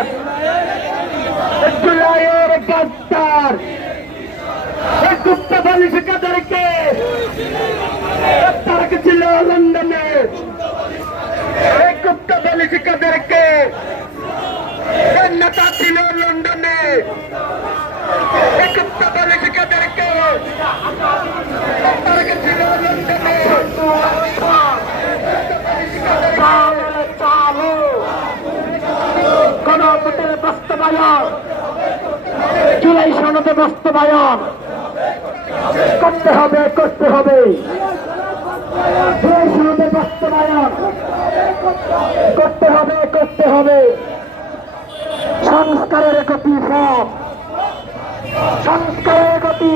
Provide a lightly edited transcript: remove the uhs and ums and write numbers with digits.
গাদ্দার, জুলাইয়ের গাদ্দার, এই গুপ্ত বালিশ কাদেরকে গ্রেপ্তার ছিল লন্ডনে, এই গুপ্ত বালিশ কাদেরকে নেতা ছিল লন্ডনে, এই গুপ্ত বালিশ কাদেরকে গ্রেপ্তার ছিল লন্ডনে। চালু গণভোটের বাস্তবায়ন, জুলাই সনদে বাস্তবায়ন করতে হবে, করতে হবে। জুলাই সনদে বাস্তবায়ন করতে হবে, করতে হবে। সংস্কারের গতি ফল, সংস্কারের গতি